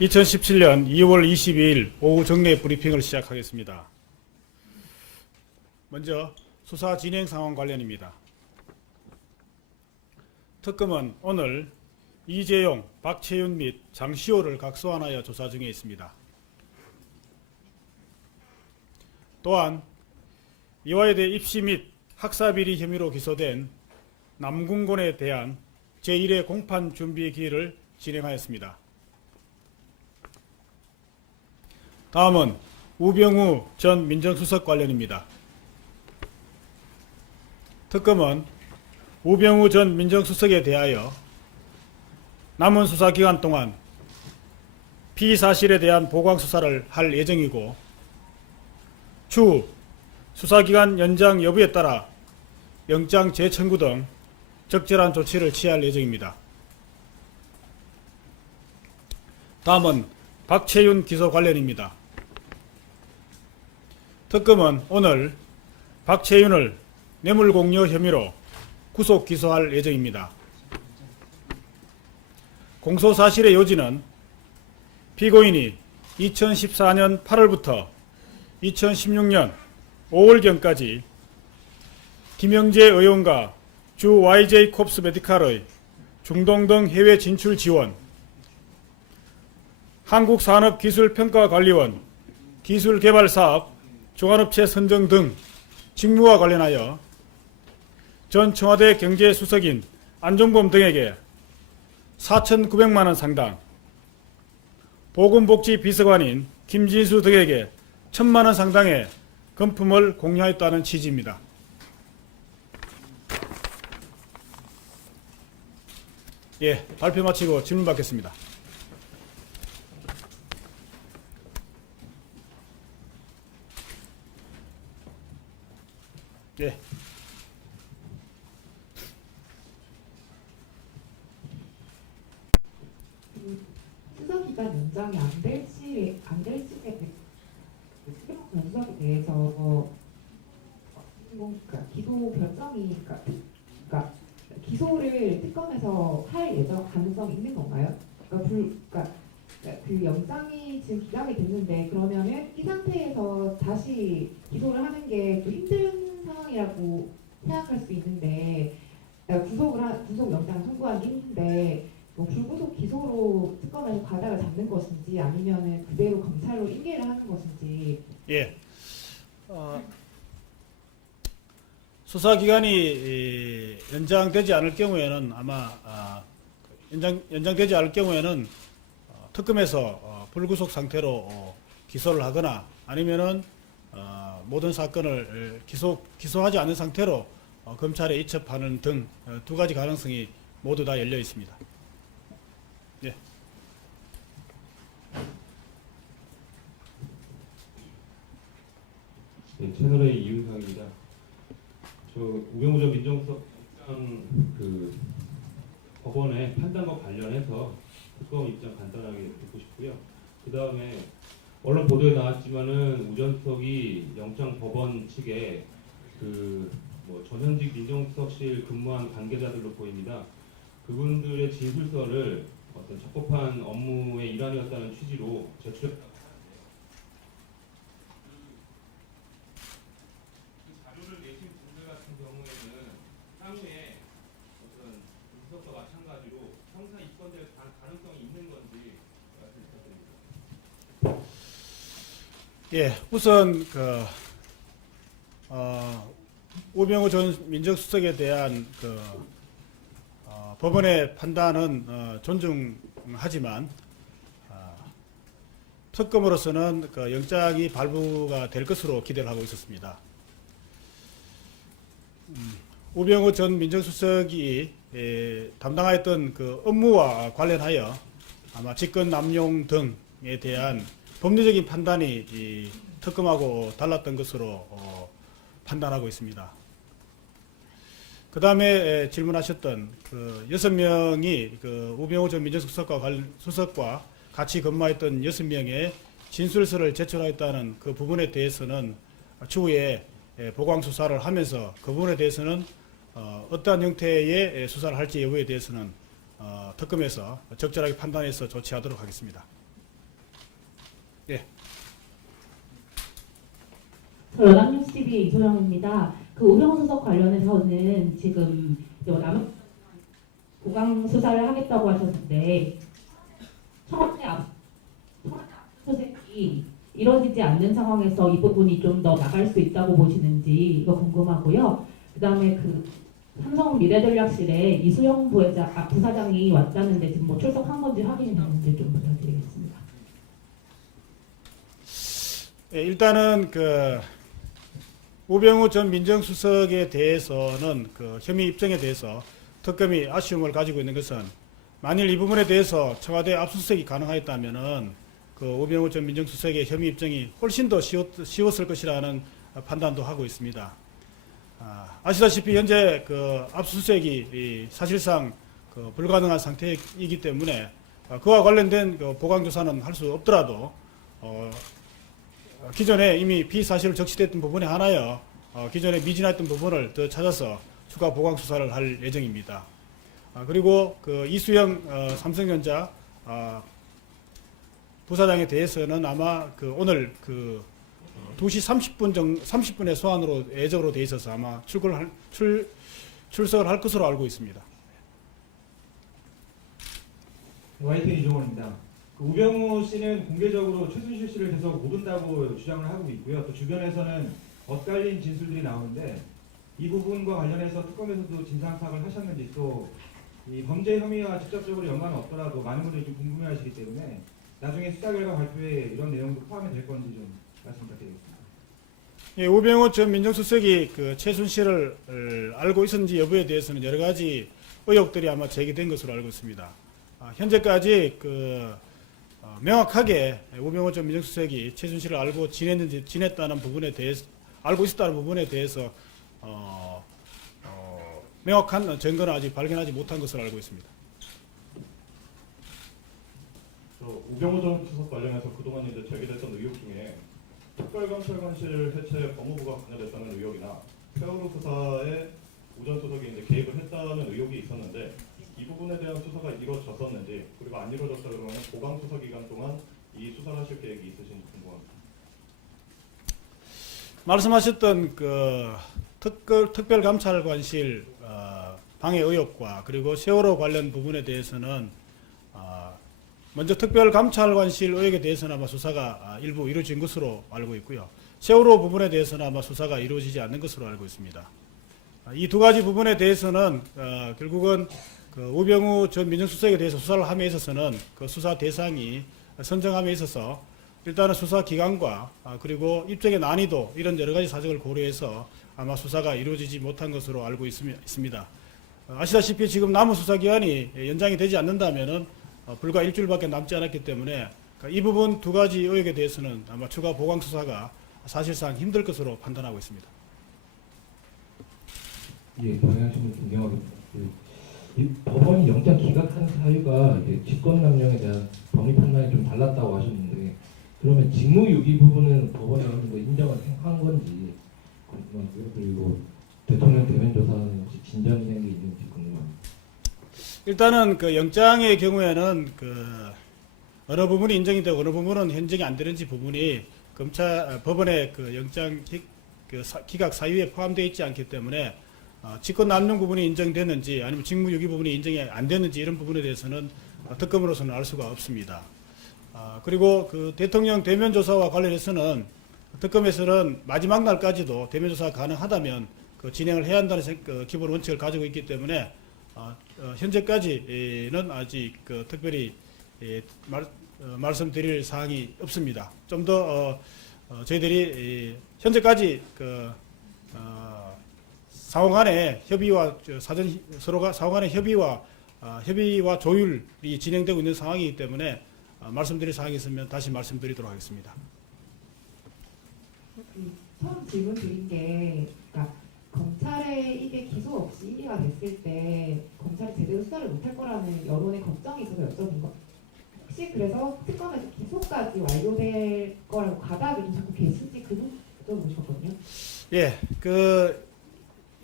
2017년 2월 22일 오후 정례 브리핑을 시작하겠습니다. 먼저 수사 진행 상황 관련입니다. 특검은 오늘 이재용, 박채윤 및 장시호를 각소환하여 조사 중에 있습니다. 또한 이화여대 입시 및 학사비리 혐의로 기소된 남궁곤에 대한 제1회 공판 준비 기일을 진행하였습니다. 다음은 우병우 전 민정수석 관련입니다. 특검은 우병우 전 민정수석에 대하여 남은 수사기간 동안 피의사실에 대한 보강수사를 할 예정이고 추후 수사기간 연장 여부에 따라 영장 재청구 등 적절한 조치를 취할 예정입니다. 다음은 박채윤 기소 관련입니다. 특검은 오늘 박채윤을 뇌물공여 혐의로 구속 기소할 예정입니다. 공소사실의 요지는 피고인이 2014년 8월부터 2016년 5월경까지 김영재 의원과 주 YJ 콥스 메디칼의 중동 등 해외 진출 지원, 한국산업기술평가관리원 기술개발사업 종합업체 선정 등 직무와 관련하여 전 청와대 경제수석인 안종범 등에게 4,900만 원 상당, 보건복지비서관인 김진수 등에게 1,000만 원 상당의 금품을 공유하였다는 취지입니다. 예, 발표 마치고 질문 받겠습니다. 예. 수사기간 연장이 안 될지 수령 변수에 대해서 그러니까 기소 결정이 그러니까 기소를 특검에서 할 예정 가능성이 있는 건가요? 그러니까 그 영장이 지금 기각이 됐는데 그러면은 이 상태에서 다시 기소를 하는 게 좀 힘든 상황이라고 생각할 수 있는데 구속 영장을 청구하기 힘든데 뭐 불구속 기소로 특검에서 가닥을 잡는 것인지 아니면은 그대로 검찰로 인계를 하는 것인지. 예. 수사 기간이 연장되지 않을 경우에는 아마 연장되지 않을 경우에는 특검에서 불구속 상태로 기소를 하거나 아니면은 모든 사건을 기소하지 않은 상태로 검찰에 이첩하는 등 두 가지 가능성이 모두 다 열려 있습니다. 예. 네, 채널의 이윤상입니다. 저 우병우 전 민정수석 법원의 판단과 관련해서 특검 입장 간단하게 듣고 싶고요. 그 다음에 언론 보도에 나왔지만은 우 전 수석이 영장 법원 측에 전현직 민정수석실 근무한 관계자들로 보입니다. 그분들의 진술서를 어떤 적법한 업무의 일환이었다는 취지로 제출했다. 자료를 내신 분들 같은 경우에는 향후에 어떤 분석과 마찬가지로 형사 입건될 가능성이 있는 건지 말씀 부탁드립니다. 예, 우선 우병우 전 민정수석에 대한 법원의 판단은 존중하지만 특검으로서는 영장이 발부가 될 것으로 기대를 하고 있었습니다. 우병우 전 민정수석이 담당하였던 업무와 관련하여 아마 직권 남용 등에 대한 법리적인 판단이 특검하고 달랐던 것으로 판단하고 있습니다. 그 다음에 질문하셨던 6명이 우병우 전 민정수석과 같이 근무했던 6명의 진술서를 제출하였다는 그 부분에 대해서는 추후에 보강 수사를 하면서 그 부분에 대해서는 어떠한 형태의 수사를 할지 여부에 대해서는 특검에서 적절하게 판단해서 조치하도록 하겠습니다. 저 연합뉴스TV의 이소영입니다. 그 우병우 수석 관련해서는 지금 남은 보강 수사를 하겠다고 하셨는데 청와대 압수수색이 이루어지지 않는 상황에서 이 부분이 좀 더 나갈 수 있다고 보시는지 이거 궁금하고요. 그다음에 그 삼성 미래전략실에 이수영 부사장이 왔다는데 지금 뭐 출석한 건지 확인이 됐는지 좀 부탁드리겠습니다. 예, 일단은 그 우병우 전 민정수석에 대해서는 그 혐의 입증에 대해서 특검이 아쉬움을 가지고 있는 것은 만일 이 부분에 대해서 청와대 압수수색이 가능하였다면은 그 우병우 전 민정수석의 혐의 입증이 훨씬 더 쉬웠을 것이라는 판단도 하고 있습니다. 아시다시피 현재 그 압수수색이 사실상 그 불가능한 상태이기 때문에 그와 관련된 그 보강 조사는 할 수 없더라도 기존에 이미 피사실을 적시됐던 부분에 한하여 기존에 미진했던 부분을 더 찾아서 추가 보강 수사를 할 예정입니다. 그리고 그 이수영 삼성전자 부사장에 대해서는 아마 그 오늘 그 2시 30분에 소환으로 예정으로 돼 있어서 아마 출석을 할 것으로 알고 있습니다. YTN 이종원입니다. 그 우병우 씨는 공개적으로 최순실 씨를 계속 모른다고 주장을 하고 있고요. 또 주변에서는 엇갈린 진술들이 나오는데 이 부분과 관련해서 특검에서도 진상 파악을 하셨는지 또 이 범죄 혐의와 직접적으로 연관은 없더라도 많은 분들이 좀 궁금해하시기 때문에 나중에 수사 결과 발표에 이런 내용도 포함이 될 건지 좀 말씀 부탁드리겠습니다. 예, 우병우 전 민정수석이 그 최순실을 알고 있었는지 여부에 대해서는 여러 가지 의혹들이 아마 제기된 것으로 알고 있습니다. 현재까지 그 명확하게 우병우 전 민정수석이 최순실을 알고 지냈다는 부분에 대해서 알고 있었다는 부분에 대해서 명확한 증거는 아직 발견하지 못한 것으로 알고 있습니다. 우병우 전 수석 관련해서 그동안 이제 제기됐던 의혹 중에 특별감찰관실 해체에 법무부가 관여됐다는 의혹이나 세월호 수사에 우 전 수석이 이제 개입을 했다는 의혹이 있었는데 이 부분에 대한 수사가 이루어졌었는지 그리고 안 이루어졌다 그러면 보강 수사 기간 동안 이 수사를 하실 계획이 있으신지 궁금합니다. 말씀하셨던 그 특별감찰관실 방해 의혹과 그리고 세월호 관련 부분에 대해서는 먼저 특별감찰관실 의혹에 대해서는 아마 수사가 일부 이루어진 것으로 알고 있고요. 세월호 부분에 대해서는 아마 수사가 이루어지지 않는 것으로 알고 있습니다. 이 두 가지 부분에 대해서는 결국은 그 우병우 전 민정수석에 대해서 수사를 함에 있어서는 그 수사 대상이 선정함에 있어서 일단은 수사 기간과 그리고 입증의 난이도 이런 여러 가지 사정을 고려해서 아마 수사가 이루어지지 못한 것으로 알고 있습니다. 아시다시피 지금 남은 수사 기간이 연장이 되지 않는다면은 불과 일주일밖에 남지 않았기 때문에 이 부분 두 가지 의혹에 대해서는 아마 추가 보강 수사가 사실상 힘들 것으로 판단하고 있습니다. 예, 방향심을 존경하겠습니다. 이 법원이 영장 기각한 사유가 직권남용에 대한 법리 판단이 좀 달랐다고 하셨는데 그러면 직무유기 부분은 법원이 어느 정도 인정을 한 건지 궁금하고요. 그리고 대통령 대면 조사는 혹시 진전된 게 있는지 궁금합니다. 일단은 그 영장의 경우에는 그 어느 부분이 인정이 되고 어느 부분은 인정이 안 되는지 부분이 법원의 그 영장 기각 사유에 포함되어 있지 않기 때문에 직권 남용 부분이 인정됐는지 아니면 직무유기 부분이 인정이 안 됐는지 이런 부분에 대해서는 특검으로서는 알 수가 없습니다. 그리고 그 대통령 대면 조사와 관련해서는 특검에서는 마지막 날까지도 대면 조사가 가능하다면 그 진행을 해야 한다는 기본 원칙을 가지고 있기 때문에 현재까지는 아직 그 특별히 말씀드릴 사항이 없습니다. 좀 더 저희들이 현재까지 그 상호간의 협의와 서로가 상호간의 협의와 조율이 진행되고 있는 상황이기 때문에 말씀드릴 사항이 있으면 다시 말씀드리도록 하겠습니다. 처음 질문 드린 게 그러니까 검찰에 이게 기소 없이 1위가 됐을 때 검찰이 제대로 수사를 못할 거라는 여론의 걱정이 있어서 여쭤본 거. 혹시 그래서 특검에서 기소까지 완료될 거라고 가닥을 좀 잡고 계신지 그 부분 여쭤보셨거든요. 예, 그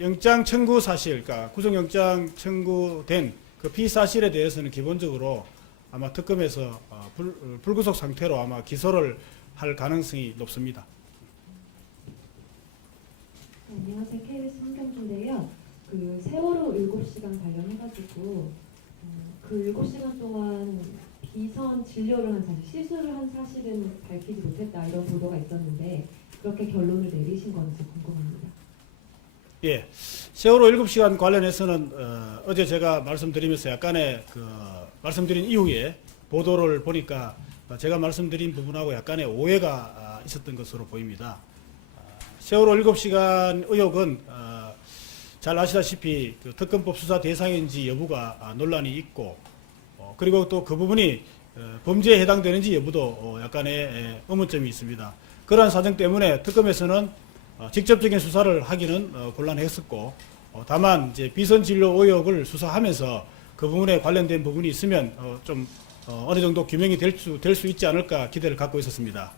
영장 청구 사실, 그러니까 구속영장 청구된 그 피사실에 대해서는 기본적으로 아마 특검에서 불구속 상태로 아마 기소를 할 가능성이 높습니다. 안녕하세요. KBS 한경주인데요. 그 세월호 7시간 관련해가지고 그 7시간 동안 비선 진료를 한 사실, 시술을 한 사실은 밝히지 못했다 이런 보도가 있었는데 그렇게 결론을 내리신 건지 궁금합니다. 예, 세월호 7시간 관련해서는 어제 제가 말씀드리면서 약간의 말씀드린 이후에 보도를 보니까 제가 말씀드린 부분하고 약간의 오해가 있었던 것으로 보입니다. 세월호 7시간 의혹은 잘 아시다시피 그 특검법 수사 대상인지 여부가 논란이 있고 그리고 또 그 부분이 범죄에 해당되는지 여부도 약간의 의문점이 있습니다. 그러한 사정 때문에 특검에서는 직접적인 수사를 하기는 곤란했었고 다만 이제 비선 진료 의혹을 수사하면서 그 부분에 관련된 부분이 있으면 좀 어느 정도 규명이 될 수 있지 않을까 기대를 갖고 있었습니다.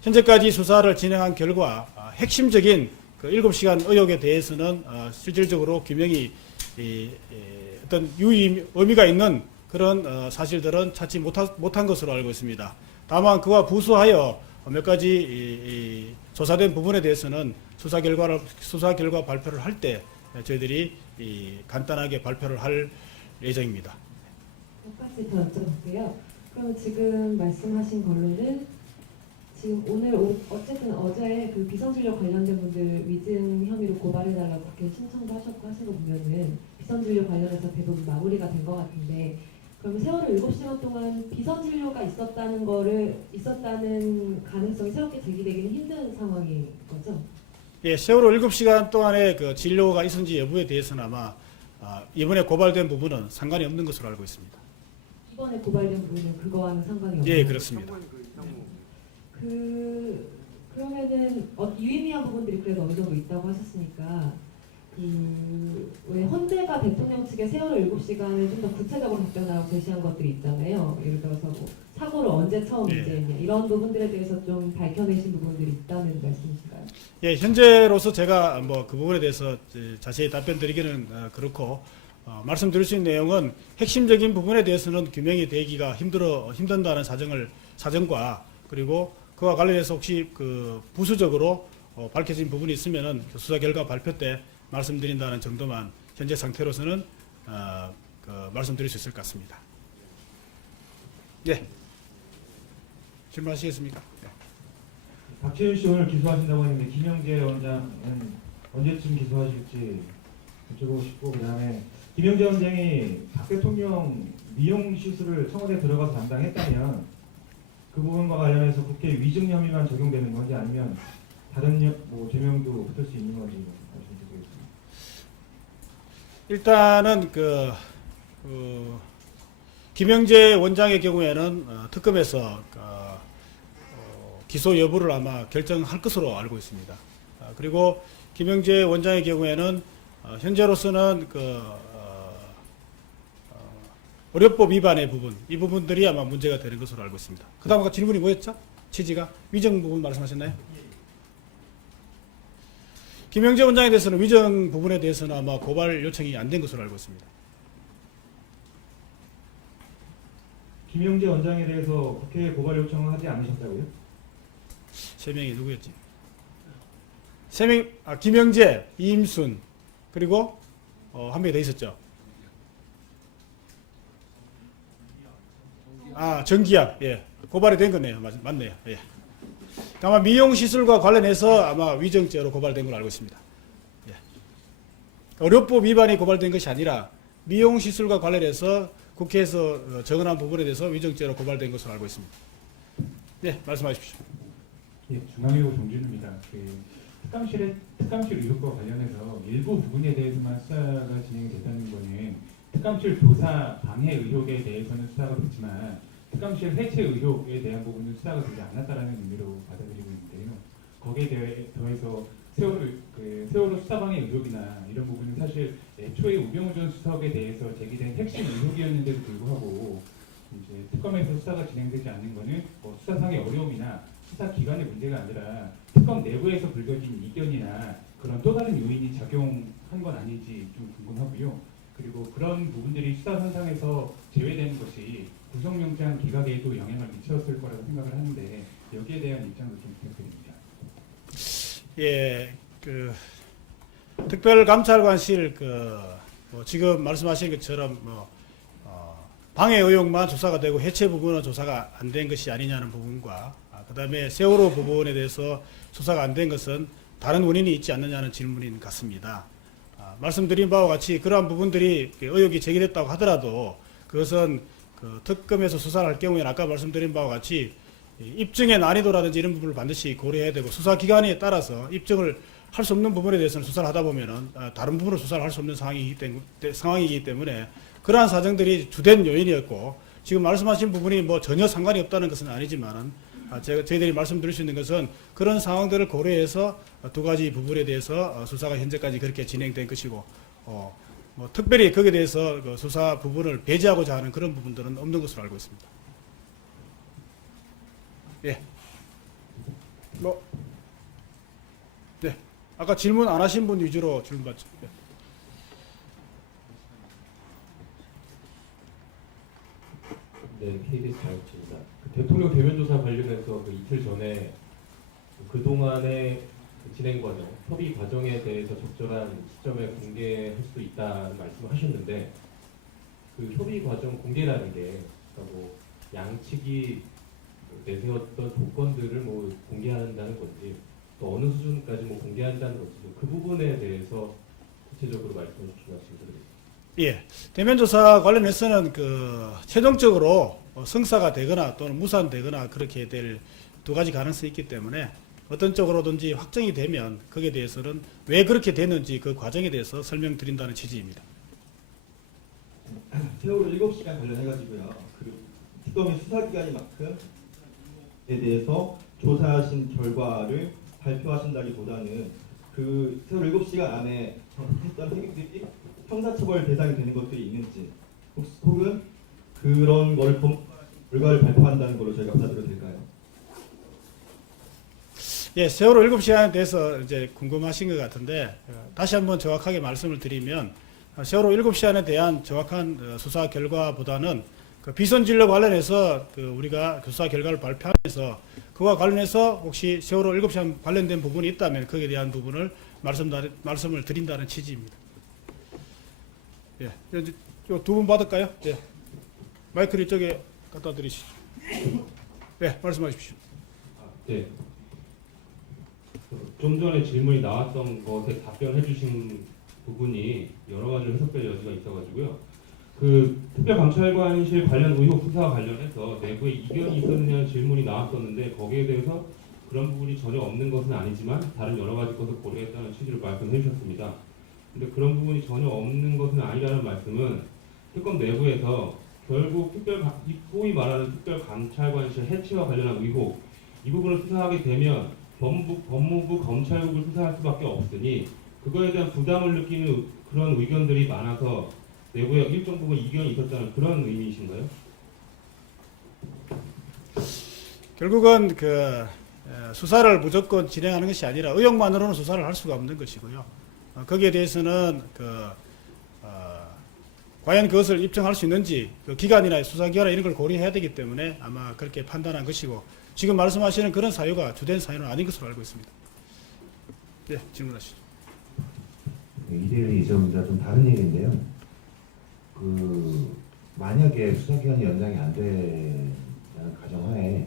현재까지 수사를 진행한 결과 핵심적인 그 7시간 의혹에 대해서는 실질적으로 규명이 어떤 의미가 있는 그런 사실들은 찾지 못한 것으로 알고 있습니다. 다만 그와 부수하여 몇 가지 조사된 부분에 대해서는 수사 결과 발표를 할 때 저희들이 간단하게 발표를 할 예정입니다. 몇 가지 더 여쭤볼게요. 그럼 지금 말씀하신 걸로는 지금 어쨌든 어제 그 비선진료 관련된 분들 위증 혐의로 고발해달라고 국회에 신청도 하셨고 하신 거 보면은 비선진료 관련해서 대부분 마무리가 된 것 같은데 그러면 세월호 7시간 동안 비선진료가 있었다는 가능성이 새롭게 제기되기는 힘든 상황인 거죠? 예, 세월호 7시간 동안의 그 진료가 있었는지 여부에 대해서는 아마 이번에 고발된 부분은 상관이 없는 것으로 알고 있습니다. 이번에 고발된 부분은 그거와는 상관이 없나요? 예, 그렇습니다. 그러면은 유의미한 부분들이 그래도 어느 정도 있다고 하셨으니까 왜 헌재가 대통령 측에 세월호 7시간을 좀 더 구체적으로 답변하라고 제시한 것들이 있잖아요. 예를 들어서 뭐 사고를 언제 처음 예. 인지했냐 이런 부분들에 대해서 좀 밝혀내신 부분들이 있다는 말씀이신가요? 예, 현재로서 제가 뭐 그 부분에 대해서 자세히 답변 드리기는 그렇고 말씀드릴 수 있는 내용은 핵심적인 부분에 대해서는 규명이 되기가 힘든다는 사정과 그리고 그와 관련해서 혹시 그 부수적으로 밝혀진 부분이 있으면은 수사 결과 발표 때 말씀드린다는 정도만 현재 상태로서는 말씀드릴 수 있을 것 같습니다. 예, 질문하시겠습니까? 예. 박지훈 씨 오늘 기소하신다고 했는데 김영재 원장은 언제쯤 기소하실지 여쭤보고 싶고 그다음에 김영재 원장이 박 대통령 미용 시술을 청와대에 들어가서 담당했다면 그 부분과 관련해서 국회 위증 혐의만 적용되는 건지 아니면 다른 죄명도 붙을 수 있는 건지 말씀드리겠습니다. 일단은 김영재 원장의 경우에는 특검에서 기소 여부를 아마 결정할 것으로 알고 있습니다. 그리고 김영재 원장의 경우에는 현재로서는 의료법 위반의 부분, 이 부분들이 아마 문제가 되는 것으로 알고 있습니다. 그 다음 질문이 뭐였죠? 취지가 위정 부분 말씀하셨나요? 김영재 원장에 대해서는 위정 부분에 대해서는 아마 고발 요청이 안 된 것으로 알고 있습니다. 김영재 원장에 대해서 국회에 고발 요청을 하지 않으셨다고요? 세 명이 누구였지? 세 명, 김영재, 이임순, 그리고 한 명이 더 있었죠. 정기학, 예, 고발이 된 거네요. 맞네요. 예. 아마 미용 시술과 관련해서 아마 위정죄로 고발된 걸로 알고 있습니다. 예. 의료법 위반이 고발된 것이 아니라 미용 시술과 관련해서 국회에서 정언한 부분에 대해서 위정죄로 고발된 것으로 알고 있습니다. 네, 말씀하십시오. 예, 중앙일보 정준우입니다. 특감실 의혹과 관련해서 일부 부분에 대해서만 수사가 진행이 됐다는 거는 특감실 조사 방해 의혹에 대해서는 수사가 됐지만 특감실 해체 의혹에 대한 부분은 수사가 되지 않았다라는 의미로 받아들이고 있는데요. 거기에 더해서 세월호 수사방해 의혹이나 이런 부분은 사실 애초에 우병우 전 수석에 대해서 제기된 핵심 의혹이었는데도 불구하고 이제 특검에서 수사가 진행되지 않는 거는 수사상의 어려움이나 수사 기관의 문제가 아니라 특검 내부에서 불거진 이견이나 그런 또 다른 요인이 작용한 건 아닌지 좀 궁금하고요. 그리고 그런 부분들이 수사 선상에서 제외되는 것이 구속영장 기각에도 영향을 미쳤을 거라고 생각을 하는데 여기에 대한 입장도 좀 부탁드립니다. 예, 그 특별감찰관실 뭐 지금 말씀하신 것처럼 방해 의혹만 조사가 되고 해체 부분은 조사가 안 된 것이 아니냐는 부분과 그다음에 세월호 부분에 대해서 조사가 안 된 것은 다른 원인이 있지 않느냐는 질문인 같습니다. 말씀드린 바와 같이 그러한 부분들이 의혹이 제기됐다고 하더라도 그것은 그 특검에서 수사를 할 경우에는 아까 말씀드린 바와 같이 입증의 난이도라든지 이런 부분을 반드시 고려해야 되고 수사기관에 따라서 입증을 할 수 없는 부분에 대해서는 수사를 하다 보면은 다른 부분을 수사를 할 수 없는 상황이기 때문에 그러한 사정들이 주된 요인이었고 지금 말씀하신 부분이 뭐 전혀 상관이 없다는 것은 아니지만은 저희들이 말씀드릴 수 있는 것은 그런 상황들을 고려해서 두 가지 부분에 대해서 수사가 현재까지 그렇게 진행된 것이고 뭐 특별히 거기에 대해서 그 수사 부분을 배제하고자 하는 그런 부분들은 없는 것으로 알고 있습니다. 예. 네. 아까 질문 안 하신 분 위주로 질문 받죠. 네. 네, KBS 자유입니다. 대통령 대면 조사 관련해서 이틀 전에 그동안의 진행 과정, 협의 과정에 대해서 적절한 시점에 공개할 수 있다는 말씀을 하셨는데 그 협의 과정 공개라는 게 그러니까 뭐 양측이 내세웠던 조건들을 뭐 공개한다는 건지 또 어느 수준까지 뭐 공개한다는 건지 그 부분에 대해서 구체적으로 말씀해 주시면 말씀드리겠습니다. 예, 대면조사 관련해서는 최종적으로 성사가 되거나 또는 무산되거나 그렇게 될 두 가지 가능성이 있기 때문에 어떤 쪽으로든지 확정이 되면 거기에 대해서는 왜 그렇게 됐는지 그 과정에 대해서 설명드린다는 취지입니다. 세월호 7시간 관련해가지고요. 그 특검의 수사기관인 만큼에 대해서 조사하신 결과를 발표하신다기보다는 그 세월호 7시간 안에 했던 행위들이 형사처벌 대상이 되는 것들이 있는지 혹은 그런 걸 결과를 발표한다는 걸로 저희가 받아들여도 될까요? 예, 세월호 7시간에 대해서 이제 궁금하신 것 같은데 다시 한번 정확하게 말씀을 드리면 세월호 7시간에 대한 정확한 수사 결과보다는 그 비선 진로 관련해서 우리가 수사 결과를 발표하면서 그와 관련해서 혹시 세월호 7시간 관련된 부분이 있다면 거기에 대한 부분을 말씀을 드린다는 취지입니다. 예, 요 두 분 받을까요? 예. 마이크를 이쪽에 갖다 드리시죠. 네, 말씀하십시오. 네. 좀 전에 질문이 나왔던 것에 답변해 주신 부분이 여러 가지로 해석될 여지가 있어가지고요. 그 특별감찰관실 관련 의혹 수사와 관련해서 내부에 이견이 있었느냐는 질문이 나왔었는데 거기에 대해서 그런 부분이 전혀 없는 것은 아니지만 다른 여러 가지 것을 고려했다는 취지로 말씀해 주셨습니다. 근데 그런 부분이 전혀 없는 것은 아니라는 말씀은 특검 내부에서 결국 소위 말하는 특별감찰관실 해체와 관련한 의혹 이 부분을 수사하게 되면 법무부 검찰국을 수사할 수밖에 없으니 그거에 대한 부담을 느끼는 그런 의견들이 많아서 내부에 일정 부분 이견이 있었다는 그런 의미이신가요? 결국은 수사를 무조건 진행하는 것이 아니라 의혹만으로는 수사를 할 수가 없는 것이고요. 거기에 대해서는 과연 그것을 입증할 수 있는지 기관이나 수사기관이나 이런 걸 고려해야 되기 때문에 아마 그렇게 판단한 것이고 지금 말씀하시는 그런 사유가 주된 사유는 아닌 것으로 알고 있습니다. 네, 질문하시죠. 이대일 이전자 좀 다른 얘기인데요. 만약에 수사기간이 연장이 안 되는 가정하에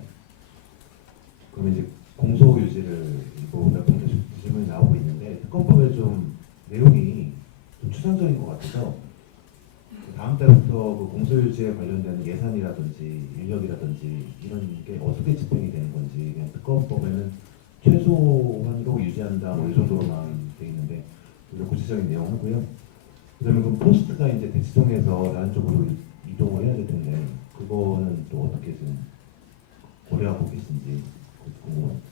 그러면 이제 공소 유지를 몇 번 질문이 나오고 있는데 특검법에 좀 내용이 좀 추상적인 것 같아서 다음 달부터 그 공소 유지에 관련된 예산이라든지 인력이라든지 이런 게 어떻게 집행이 되는 건지 그냥 특검법에는 최소한으로 유지한다 뭐 이 정도로만 돼 있는데 구체적인 내용 하고요. 그다음에 그 포스트가 이제 대치동에서 다른 쪽으로 이동을 해야 될 텐데 그거는 또 어떻게 좀 고려하고 계신지 궁금합니다.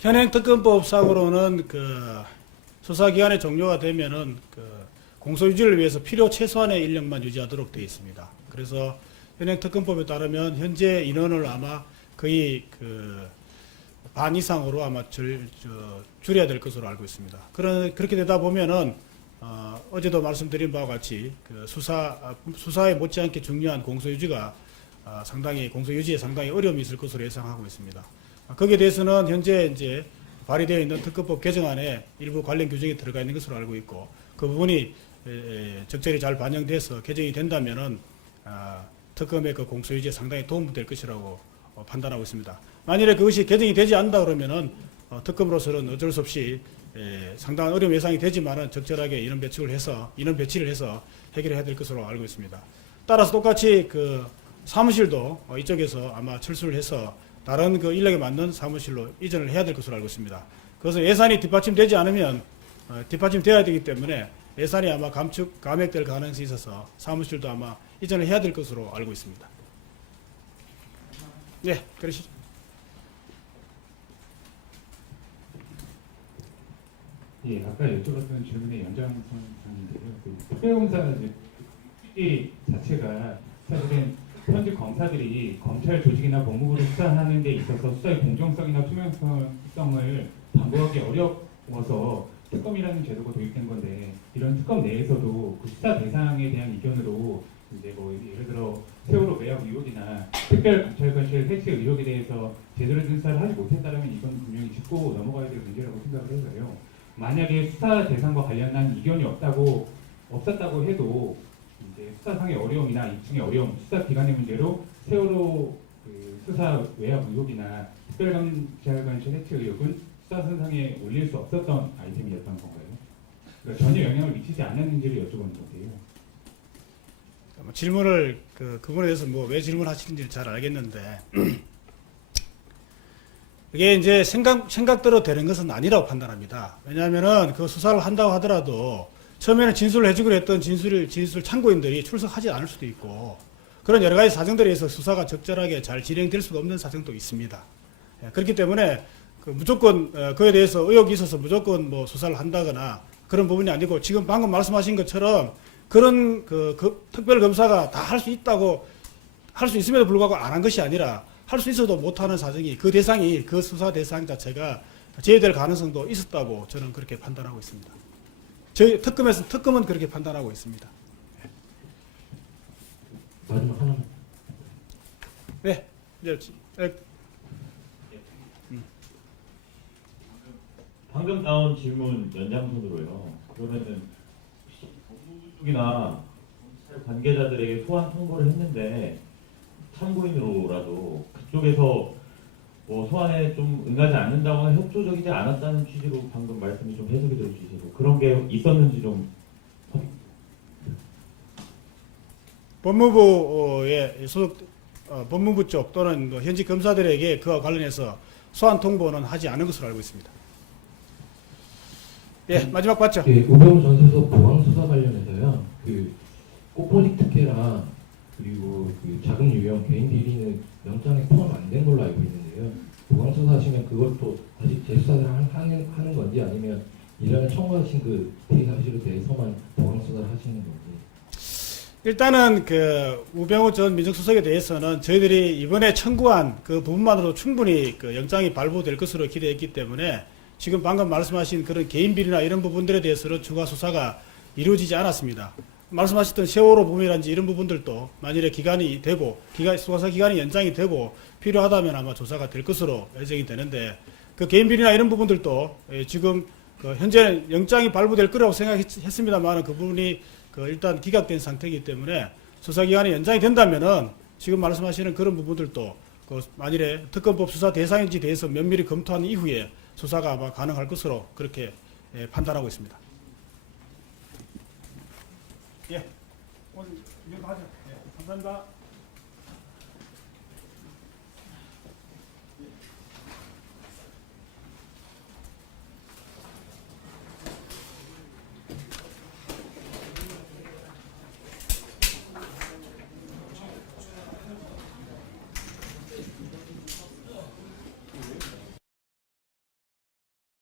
현행 특검법상으로는 수사기관의 종료가 되면은 공소유지를 위해서 필요 최소한의 인력만 유지하도록 되어 있습니다. 그래서 현행 특검법에 따르면 현재 인원을 아마 거의 반 이상으로 아마 줄여야 될 것으로 알고 있습니다. 그렇게 되다 보면은 어제도 말씀드린 바와 같이 수사에 못지않게 중요한 공소유지가 공소유지에 상당히 어려움이 있을 것으로 예상하고 있습니다. 거기에 대해서는 현재 이제 발의되어 있는 특검법 개정안에 일부 관련 규정이 들어가 있는 것으로 알고 있고 그 부분이 적절히 잘 반영돼서 개정이 된다면은 특검의 그 공소유지에 상당히 도움될 것이라고 판단하고 있습니다. 만일에 그것이 개정이 되지 않는다 그러면은 특검으로서는 어쩔 수 없이 상당한 어려움 예상이 되지만은 적절하게 인원 배치를 해서 해결해야 될 것으로 알고 있습니다. 따라서 똑같이 그 사무실도 이쪽에서 아마 철수를 해서 다른 그 인력에 맞는 사무실로 이전을 해야 될 것으로 알고 있습니다. 그래서 예산이 뒷받침되지 않으면 뒷받침되어야 되기 때문에 예산이 아마 감액될 가능성이 있어서 사무실도 아마 이전을 해야 될 것으로 알고 있습니다. 네, 그러시죠. 예, 아까 여쭤봤던 질문의 연장선인데요. 그 특별검사 취지 자체가 사실은 현직 검사들이 검찰 조직이나 법무부를 수사하는 데 있어서 수사의 공정성이나 투명성을 담보하기 어려워서 특검이라는 제도가 도입된 건데 이런 특검 내에서도 그 수사 대상에 대한 이견으로 이제 뭐 예를 들어 세월호 외압 의혹이나 특별감찰관실 해체 의혹에 대해서 제대로 된 수사를 하지 못했다면 이건 분명히 짚고 넘어가야 될 문제라고 생각을 해서요. 만약에 수사 대상과 관련한 이견이 없었다고 해도 이제 수사상의 어려움이나 입증의 어려움, 수사 기간의 문제로 세월호 그 수사 외압 의혹이나 특별감찰관실 해체 의혹은 수사 선상에 올릴 수 없었던 아이템이었던 건가요? 그러니까 전혀 영향을 미치지 않았는지를 여쭤보는 건데요. 질문을 그 부분에 대해서 왜 질문하시는지 잘 알겠는데 이게 이제 생각대로 되는 것은 아니라고 판단합니다. 왜냐하면은 그 수사를 한다고 하더라도 처음에는 진술을 해주기로 했던 진술 참고인들이 출석하지 않을 수도 있고 그런 여러 가지 사정들에 의해서 수사가 적절하게 잘 진행될 수가 없는 사정도 있습니다. 그렇기 때문에 그 무조건 그에 대해서 의혹이 있어서 무조건 수사를 한다거나 그런 부분이 아니고 지금 방금 말씀하신 것처럼 그런 그 특별검사가 다 할 수 있다고 할 수 있음에도 불구하고 안 한 것이 아니라 할 수 있어도 못하는 사정이 그 대상이 그 수사 대상 자체가 제외될 가능성도 있었다고 저는 그렇게 판단하고 있습니다. 저희 특검은 그렇게 판단하고 있습니다. 마지막 하나만. 네, 이제 방금 나온 질문 연장선으로요. 그러면은 법무부 쪽이나 검찰 관계자들에게 소환 통보를 했는데 참고인으로라도 그쪽에서 소환에 좀 응하지 않는다거나 협조적이지 않았다는 취지로 방금 말씀이 좀 해석이 될 수 있어서 그런 게 있었는지 좀. 법무부의 소속 법무부 쪽 또는 현직 검사들에게 그와 관련해서 소환 통보는 하지 않은 것으로 알고 있습니다. 예, 마지막 봤죠? 예, 우병우 전 수석 보강 수사 관련해서요. 그 꽃보직 특혜랑 그리고 그 자금 유형 개인 비리는 영장에 포함 안 된 걸로 알고 있는데요. 보강 수사하시면 그것도 다시 재수사를 하는 건지 아니면 이전에 청구하신 그 피의 사실에 대해서만 보강 수사를 하시는 건지. 일단은 그 우병우 전 민정수석에 대해서는 저희들이 이번에 청구한 그 부분만으로도 충분히 그 영장이 발부될 것으로 기대했기 때문에 지금 방금 말씀하신 그런 개인 비리나 이런 부분들에 대해서는 추가 수사가 이루어지지 않았습니다. 말씀하셨던 세월호 부분이라든지 이런 부분들도 만일에 기간이 되고 수사 기간이 연장이 되고 필요하다면 아마 조사가 될 것으로 예정이 되는데 그 개인 비리나 이런 부분들도 지금 그 현재는 영장이 발부될 거라고 생각했습니다만 그 부분이 일단 기각된 상태이기 때문에 수사 기간이 연장이 된다면은 지금 말씀하시는 그런 부분들도 만일에 특검법 수사 대상인지 대해서 면밀히 검토한 이후에 수사가 아마 가능할 것으로 그렇게 판단하고 있습니다. 예, 오늘 여기까지. 예, 감사합니다.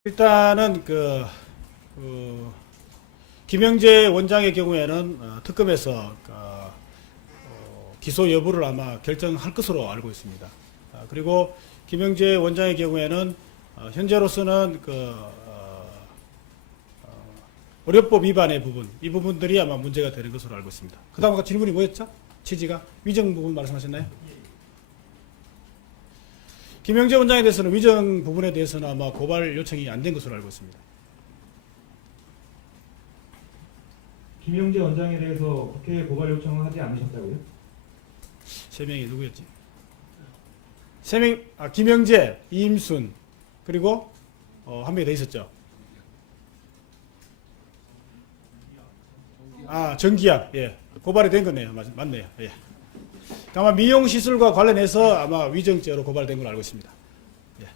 일단은 김영재 원장의 경우에는 특검에서 기소 여부를 아마 결정할 것으로 알고 있습니다. 그리고 김영재 원장의 경우에는 현재로서는 의료법 위반의 부분, 이 부분들이 아마 문제가 되는 것으로 알고 있습니다. 그 다음 아까 질문이 뭐였죠? 취지가 위정 부분 말씀하셨나요? 김영재 원장에 대해서는 위정 부분에 대해서는 아마 고발 요청이 안 된 것으로 알고 있습니다. 김영재 원장에 대해서 국회에 고발 요청을 하지 않으셨다고요? 세 명이 누구였지? 세 명, 김영재, 이임순, 그리고 한 명이 더 있었죠. 정기학, 예, 고발이 된 거네요. 맞네요. 예. 아마 미용시술과 관련해서 아마 위정죄로 고발된 걸로 알고 있습니다. 예.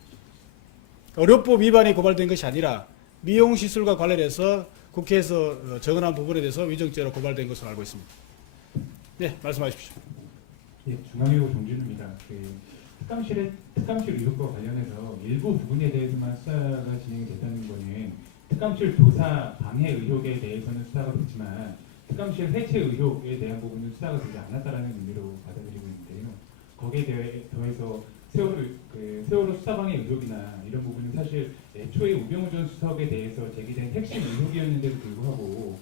의료법 위반이 고발된 것이 아니라 미용시술과 관련해서 국회에서 적언한 부분에 대해서 위정죄로 고발된 것으로 알고 있습니다. 네, 말씀하십시오. 예, 중앙일보 정준우입니다. 특감실 의혹과 관련해서 일부 부분에 대해서만 수사가 진행이 됐다는 거는 특감실 조사 방해 의혹에 대해서는 수사가 됐지만 특감실 해체 의혹에 대한 부분은 수사가 되지 않았다라는 의미로 받아들이고 있는데요. 거기에 더해서 세월호 수사방해 의혹이나 이런 부분은 사실 애초에 우병우 전 수석에 대해서 제기된 핵심 의혹이었는데도 불구하고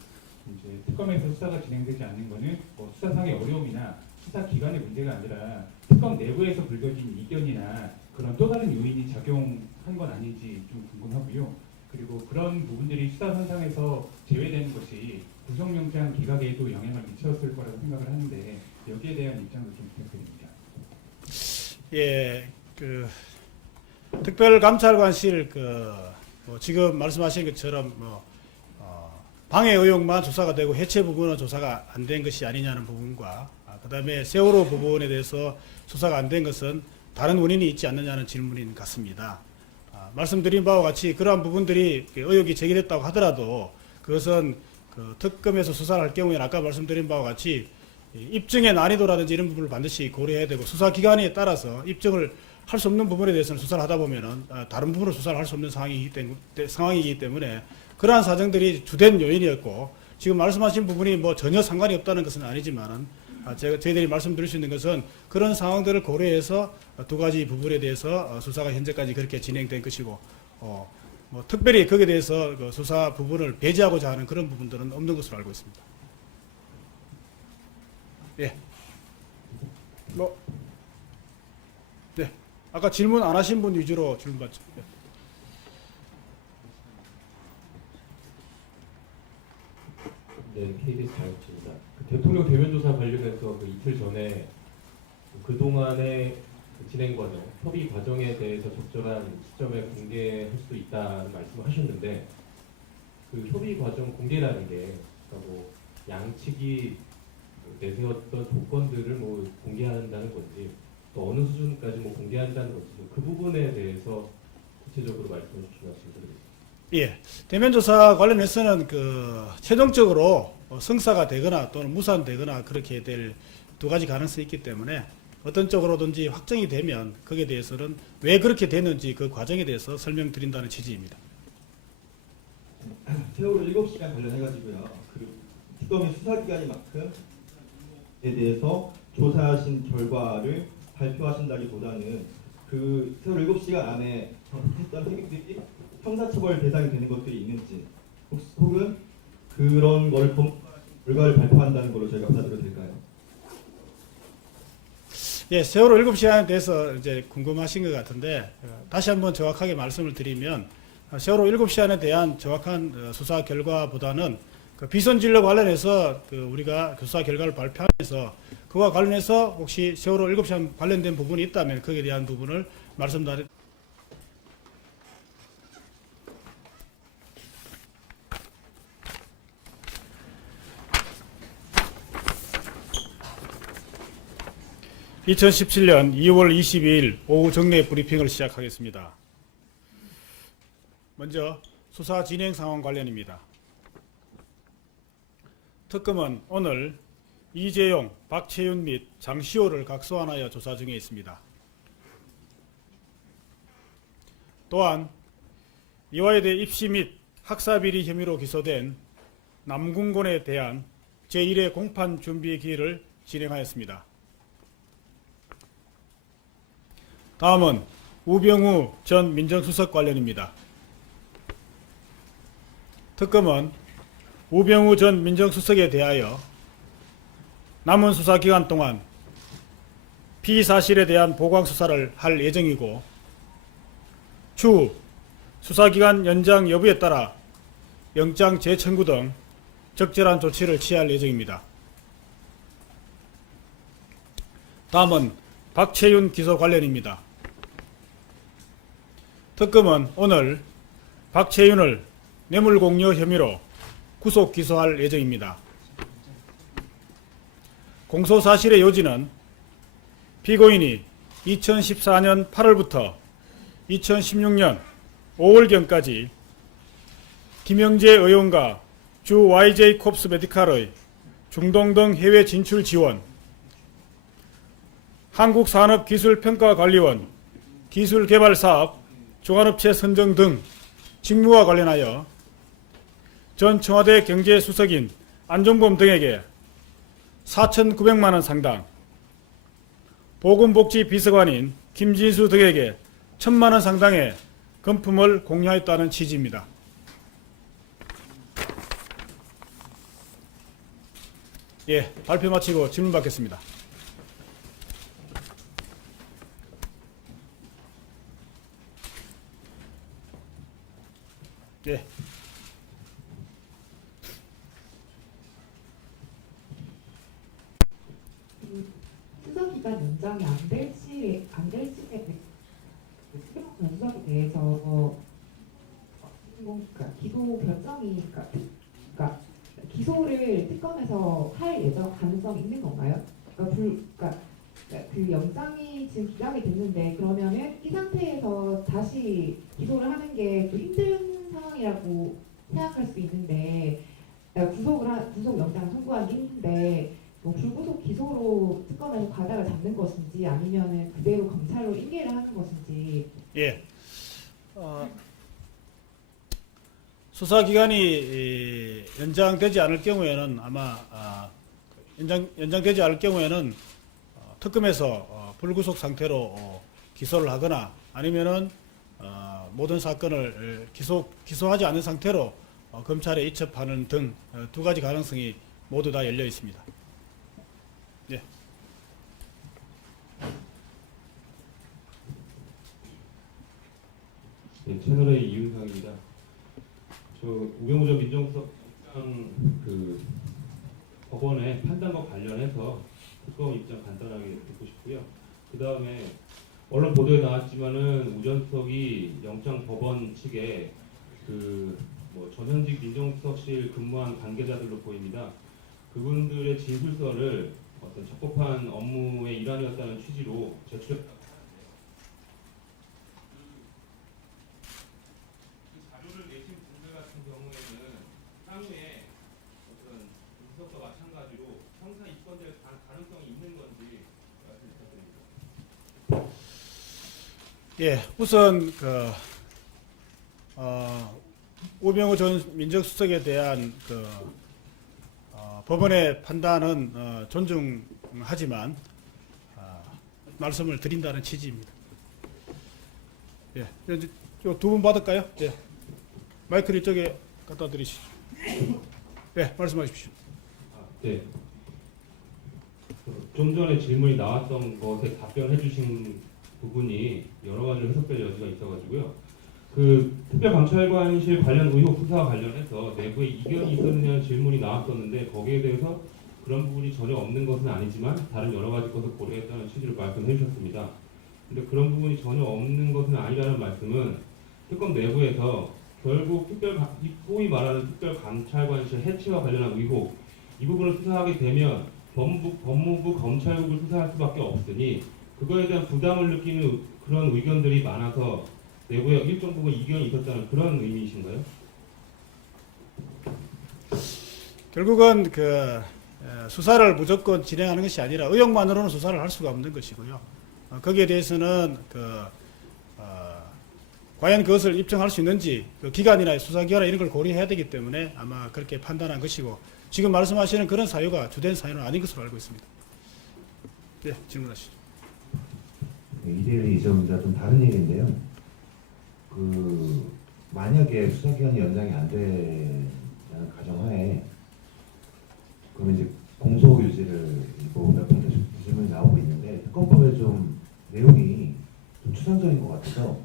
이제 특검에서 수사가 진행되지 않는 거는 수사상의 어려움이나 수사 기관의 문제가 아니라 특검 내부에서 불거진 이견이나 그런 또 다른 요인이 작용한 건 아닌지 좀 궁금하고요. 그리고 그런 부분들이 수사 선상에서 제외되는 것이 구속영장 기각에도 영향을 미쳤을 거라고 생각을 하는데 여기에 대한 입장도 좀 부탁드립니다. 예, 특별감찰관실 지금 말씀하신 것처럼 방해 의혹만 조사가 되고 해체 부분은 조사가 안 된 것이 아니냐는 부분과 그다음에 세월호 부분에 대해서 수사가 안 된 것은 다른 원인이 있지 않느냐는 질문인 것 같습니다. 말씀드린 바와 같이 그러한 부분들이 의혹이 제기됐다고 하더라도 그것은 특검에서 수사를 할 경우에는 아까 말씀드린 바와 같이 입증의 난이도라든지 이런 부분을 반드시 고려해야 되고 수사기관에 따라서 입증을 할 수 없는 부분에 대해서는 수사를 하다 보면은 다른 부분으로 수사를 할 수 없는 상황이기 때문에 그러한 사정들이 주된 요인이었고 지금 말씀하신 부분이 뭐 전혀 상관이 없다는 것은 아니지만은 저희들이 말씀드릴 수 있는 것은 그런 상황들을 고려해서 두 가지 부분에 대해서 수사가 현재까지 그렇게 진행된 것이고 뭐 특별히 거기에 대해서 그 수사 부분을 배제하고자 하는 그런 부분들은 없는 것으로 알고 있습니다. 예. 네. 아까 질문 안 하신 분 위주로 질문 받죠. 네. 네, KBS 자유입니다. 대통령 대면 조사 관련해서 이틀 전에 그동안의 진행 과정, 협의 과정에 대해서 적절한 시점에 공개할 수도 있다는 말씀을 하셨는데 그 협의 과정 공개라는 게 그러니까 뭐 양측이 내세웠던 조건들을 뭐 공개한다는 건지 또 어느 수준까지 뭐 공개한다는 건지 그 부분에 대해서 구체적으로 말씀해 주시면 감사드리겠습니다. 예, 대면 조사 관련해서는 최종적으로 성사가 되거나 또는 무산되거나 그렇게 될 두 가지 가능성이 있기 때문에 어떤 쪽으로든지 확정이 되면 거기에 대해서는 왜 그렇게 됐는지 그 과정에 대해서 설명드린다는 취지입니다. 세월호 7시간 관련해가지고요. 특검의 수사기간인 만큼 에 대해서 조사하신 결과를 발표하신다기보다는 그 세월호 7시간 안에 했던 행위들이 형사처벌 대상이 되는 것들이 있는지 혹은 그런 거를 결과를 발표한다는 걸로 저희가 받아들여도 될까요? 예, 세월호 7시간에 대해서 이제 궁금하신 것 같은데 다시 한번 정확하게 말씀을 드리면 세월호 7시간에 대한 정확한 수사 결과보다는 비선 진로 관련해서 우리가 수사 결과를 발표하면서 그와 관련해서 혹시 세월호 7시간 관련된 부분이 있다면 거기에 대한 부분을 말씀드리. (2017년 2월 22일) 오후 정례 브리핑을 시작하겠습니다. 먼저 수사 진행 상황 관련입니다. 특검은 오늘 이재용, 박채윤 및 장시호를 각소환하여 조사 중에 있습니다. 또한 이화여대 입시 및 학사비리 혐의로 기소된 남궁곤에 대한 제1회 공판 준비 기일을 진행하였습니다. 다음은 우병우 전 민정수석 관련입니다. 특검은 우병우 전 민정수석에 대하여 남은 수사기간 동안 피의 사실에 대한 보강 수사를 할 예정이고 추후 수사기간 연장 여부에 따라 영장 재청구 등 적절한 조치를 취할 예정입니다. 다음은 박채윤 기소 관련입니다. 특검은 오늘 박채윤을 뇌물공여 혐의로 구속 기소할 예정입니다. 공소사실의 요지는 피고인이 2014년 8월부터 2016년 5월경까지 김영재 의원과 주 YJ 콥스 메디칼의 중동 등 해외 진출 지원, 한국산업기술평가관리원 기술개발사업 종합업체 선정 등 직무와 관련하여 전 청와대 경제수석인 안종범 등에게 4,900만 원 상당, 보건복지비서관인 김진수 등에게 1,000만 원 상당의 금품을 공유하였다는 취지입니다. 예, 발표 마치고 질문 받겠습니다. 예. 수사기간 연장이 안 될지에 특검 수사에 대해서 그러니까 기소 결정이 그러니까 기소를 특검에서 할 예정 가능성이 있는 건가요? 그러니까 그 영장이 지금 기각이 됐는데 그러면은 이 상태에서 다시 기소를 하는 게 또 힘든 상황이라고 생각할 수 있는데 구속 영장을 선고하기 힘든데 뭐 불구속 기소로 특검에서 가닥을 잡는 것인지 아니면은 그대로 검찰로 인계를 하는 것인지. 예. 수사 기간이 연장되지 않을 경우에는 아마 연장되지 않을 경우에는 특검에서 불구속 상태로 기소를 하거나 아니면은 모든 사건을 기소하지 않은 상태로 검찰에 이첩하는 등 두 가지 가능성이 모두 다 열려 있습니다. 네. 네, 채널A 이윤상입니다. 저 우병우 전 민정수석 그 법원의 판단과 관련해서 특검 입장 간단하게 듣고 싶고요. 그 다음에 언론 보도에 나왔지만은 우 전 수석이 영장 법원 측에 그 뭐 전현직 민정수석실 근무한 관계자들로 보입니다. 그분들의 진술서를 어떤 적법한 업무의 일환이었다는 취지로 제출했다. 그 자료를 내신 분들 같은 경우에는 향후에 어떤 수석과 마찬가지로 형사 입건될 가능성이 있는 건지 말씀 부탁드립니다. 예, 우선 우병우 전 민정수석에 대한 법원의 판단은 존중하지만 말씀을 드린다는 취지입니다. 예, 두 분 받을까요? 예, 마이크를 이쪽에 갖다 드리시죠. 네, 말씀하십시오. 네. 좀 전에 질문이 나왔던 것에 답변해 주신 부분이 여러 가지로 해석될 여지가 있어가지고요. 그 특별감찰관실 관련 의혹 수사와 관련해서 내부에 이견이 있었느냐는 질문이 나왔었는데 거기에 대해서 그런 부분이 전혀 없는 것은 아니지만 다른 여러 가지 것을 고려했다는 취지로 말씀해 주셨습니다. 근데 그런 부분이 전혀 없는 것은 아니라는 말씀은 특검 내부에서 결국 소위 말하는 특별감찰관실 해체와 관련한 의혹 이 부분을 수사하게 되면 법무부 검찰국을 수사할 수밖에 없으니 그거에 대한 부담을 느끼는 그런 의견들이 많아서 내부에 일정 부분 이견이 있었다는 그런 의미이신가요? 결국은 수사를 무조건 진행하는 것이 아니라 의혹만으로는 수사를 할 수가 없는 것이고요. 거기에 대해서는 과연 그것을 입증할 수 있는지 기간이나 수사기간이나 이런 걸 고려해야 되기 때문에 아마 그렇게 판단한 것이고 지금 말씀하시는 그런 사유가 주된 사유는 아닌 것으로 알고 있습니다. 네, 질문하시죠. 이대리 좀 다른 얘기인데요. 만약에 수사기간이 연장이 안 되는 가정하에 그러면 이제 공소 유지를 몇 번 질문이 나오고 있는데 특검법에 좀 내용이 좀 추상적인 것 같아서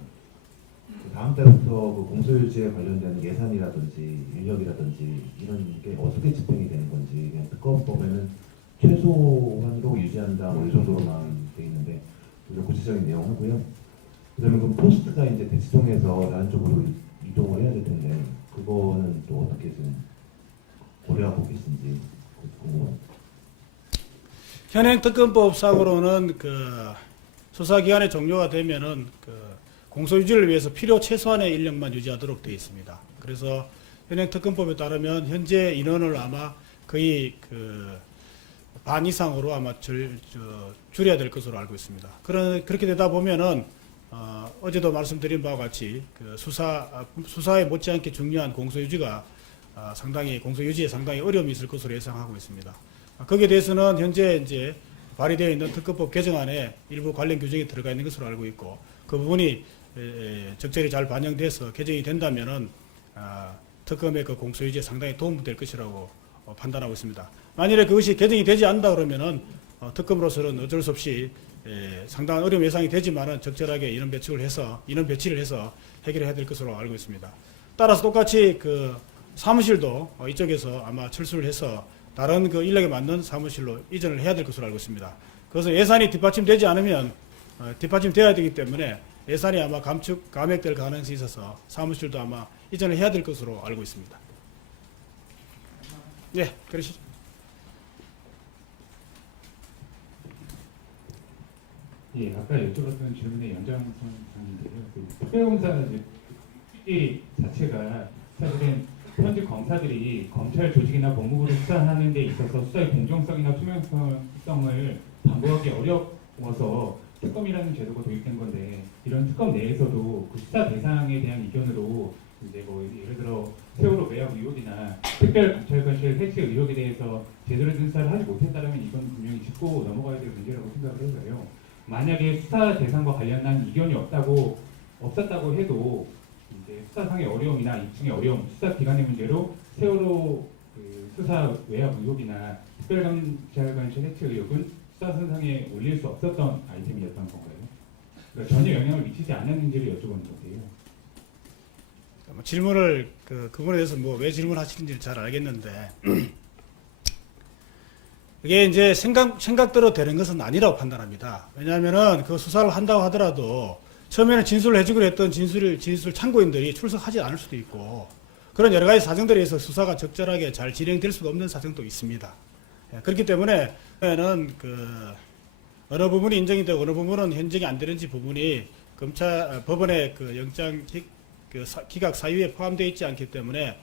다음 달부터 그 공소유지에 관련된 예산이라든지 인력이라든지 이런 게 어떻게 집행이 되는 건지, 그냥 특검법에는 최소한도 유지한다 뭐 이 정도로만 돼 있는데 좀 구체적인 내용 하고요. 그다음에 그 포스트가 이제 대치동에서 다른 쪽으로 이동을 해야 될 텐데 그거는 또 어떻게 좀 고려하고 계신지 궁금합니다. 현행 특검법상으로는 그 수사기간의 종료가 되면은 그 공소유지를 위해서 필요 최소한의 인력만 유지하도록 되어 있습니다. 그래서 현행 특검법에 따르면 현재 인원을 아마 거의 그 반 이상으로 아마 줄여야 될 것으로 알고 있습니다. 그렇게 되다 보면은 어제도 말씀드린 바와 같이 그 수사에 못지않게 중요한 공소유지가 공소유지에 상당히 어려움이 있을 것으로 예상하고 있습니다. 거기에 대해서는 현재 이제 발의되어 있는 특검법 개정안에 일부 관련 규정이 들어가 있는 것으로 알고 있고 그 부분이 적절히 잘 반영돼서 개정이 된다면은 특검의 그 공소유지에 상당히 도움될 것이라고 판단하고 있습니다. 만일에 그것이 개정이 되지 않는다 그러면은 특검으로서는 어쩔 수 없이 상당한 어려움 예상이 되지만은 적절하게 인원 배치를 해서 해결해야 될 것으로 알고 있습니다. 따라서 똑같이 그 사무실도 이쪽에서 아마 철수를 해서 다른 그 인력에 맞는 사무실로 이전을 해야 될 것으로 알고 있습니다. 그래서 예산이 뒷받침되지 않으면 뒷받침돼야 되기 때문에 예산이 아마 감액될 가능성이 있어서 사무실도 아마 이전을 해야 될 것으로 알고 있습니다. 예, 그러시죠. 예, 아까 여쭤봤던 질문의 연장선인데요. 그 특별검사 이제 자체가 사실은 현재 검사들이 검찰 조직이나 법무부를 수사하는 데 있어서 수사의 공정성이나 투명성을 담보하기 어려워서 특검이라는 제도가 도입된 건데 이런 특검 내에서도 그 수사 대상에 대한 이견으로 이제 뭐 예를 들어 세월호 매약 의혹이나 특별검찰관실 해체 의혹에 대해서 제대로 된 수사를 하지 못했다면 이건 분명히 짚고 넘어가야 될 문제라고 생각을 해서요. 만약에 수사 대상과 관련한 이견이 없었다고 해도 이제 수사상의 어려움이나 입증의 어려움, 수사 기간의 문제로 세월호 그 수사 외압 의혹이나 특별검찰관실 해체 의혹은 수사 선상에 올릴 수 없었던 아이템이었던 건가요? 그러니까 전혀 영향을 미치지 않았는지를 여쭤보는 건데요. 질문을 그 부분에 대해서 뭐 왜 질문하시는지 잘 알겠는데 이게 이제 생각대로 되는 것은 아니라고 판단합니다. 왜냐하면은 그 수사를 한다고 하더라도 처음에는 진술을 해주기로 했던 진술 참고인들이 출석하지 않을 수도 있고 그런 여러 가지 사정들에 의해서 수사가 적절하게 잘 진행될 수가 없는 사정도 있습니다. 그렇기 때문에는 그 어느 부분이 인정이 되고 어느 부분은 인정이 안 되는지 부분이 법원의 그 영장 기각 사유에 포함되어 있지 않기 때문에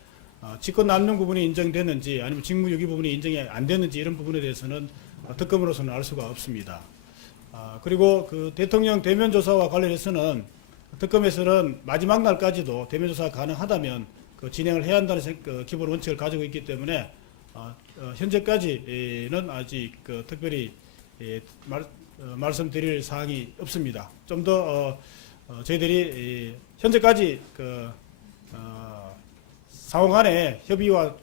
직권 남용 부분이 인정됐는지 아니면 직무유기 부분이 인정이 안 됐는지 이런 부분에 대해서는 특검으로서는 알 수가 없습니다. 그리고 그 대통령 대면 조사와 관련해서는 특검에서는 마지막 날까지도 대면 조사가 가능하다면 그 진행을 해야 한다는 그 기본 원칙을 가지고 있기 때문에 현재까지는 아직 그 특별히 말씀드릴 사항이 없습니다. 좀 더 저희들이 현재까지 그 상호간의 협의와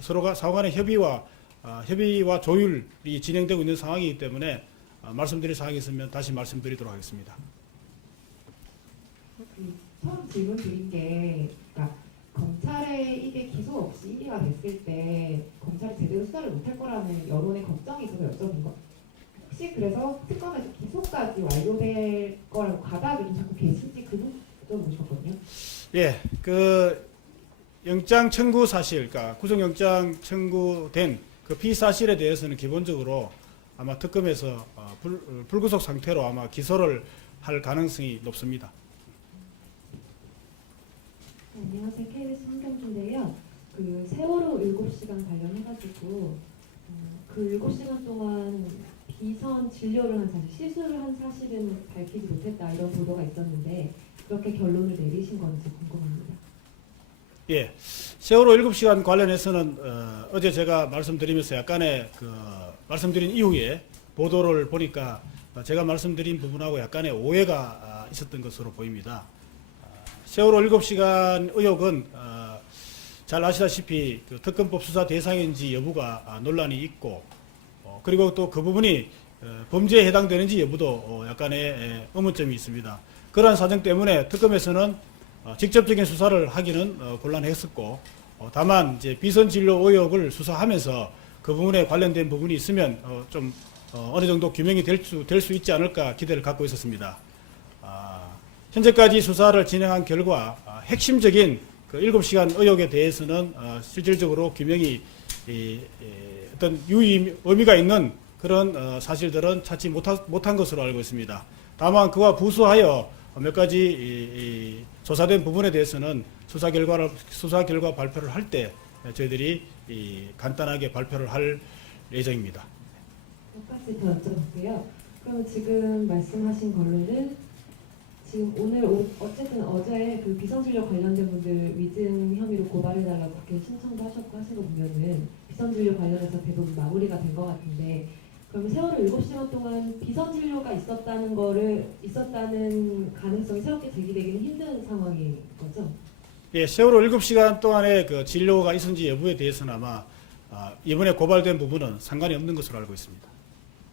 서로가 상호간의 협의와 조율이 진행되고 있는 상황이기 때문에 말씀드릴 사항이 있으면 다시 말씀드리도록 하겠습니다. 처음 질문 드린 게 그러니까 검찰에 이게 기소 없이 1위가 됐을 때 검찰이 제대로 수사를 못할 거라는 여론의 걱정이 있어서 여쭤본 거. 혹시 그래서 특검에서 기소까지 완료될 거라고 가닥을 좀 잡고 계신지 그 부분 여쭤보셨거든요. 예, 그 영장 청구 사실, 그러니까 구속영장 청구된 그 피사실에 대해서는 기본적으로 아마 특검에서 불구속 상태로 아마 기소를 할 가능성이 높습니다. 네, 안녕하세요. KBS 한경주인데요. 그 세월호 7시간 관련해가지고 그 7시간 동안 비선 진료를 한 사실, 시술을 한 사실은 밝히지 못했다 이런 보도가 있었는데 그렇게 결론을 내리신 건지 궁금합니다. 예, 세월호 7시간 관련해서는 어제 제가 말씀드리면서 약간의 말씀드린 이후에 보도를 보니까 제가 말씀드린 부분하고 약간의 오해가 있었던 것으로 보입니다. 세월호 7시간 의혹은 잘 아시다시피 그 특검법 수사 대상인지 여부가 논란이 있고 그리고 또 그 부분이 범죄에 해당되는지 여부도 약간의 의문점이 있습니다. 그러한 사정 때문에 특검에서는 직접적인 수사를 하기는 곤란했었고, 다만 이제 비선 진료 의혹을 수사하면서 그 부분에 관련된 부분이 있으면 좀 어느 정도 규명이 될 수 있지 않을까 기대를 갖고 있었습니다. 현재까지 수사를 진행한 결과 핵심적인 그 7시간 의혹에 대해서는 실질적으로 규명이 어떤 의미가 있는 그런 사실들은 찾지 못한 것으로 알고 있습니다. 다만 그와 부수하여 몇 가지 조사된 부분에 대해서는 수사 결과 발표를 할 때 저희들이 간단하게 발표를 할 예정입니다. 몇 가지 더 여쭤볼게요. 그럼 지금 말씀하신 걸로는 지금 오늘 어쨌든 어제 그 비선진료 관련된 분들 위증 혐의로 고발해달라고 그렇게 신청도 하셨고 하신 거 보면은 비선진료 관련해서 대부분 마무리가 된 것 같은데, 그럼 세월호 7시간 동안 비선진료가 있었다는 가능성이 새롭게 제기되기는 힘든 상황인 거죠? 예, 세월호 7시간 동안의 그 진료가 있었는지 여부에 대해서는 아마 이번에 고발된 부분은 상관이 없는 것으로 알고 있습니다.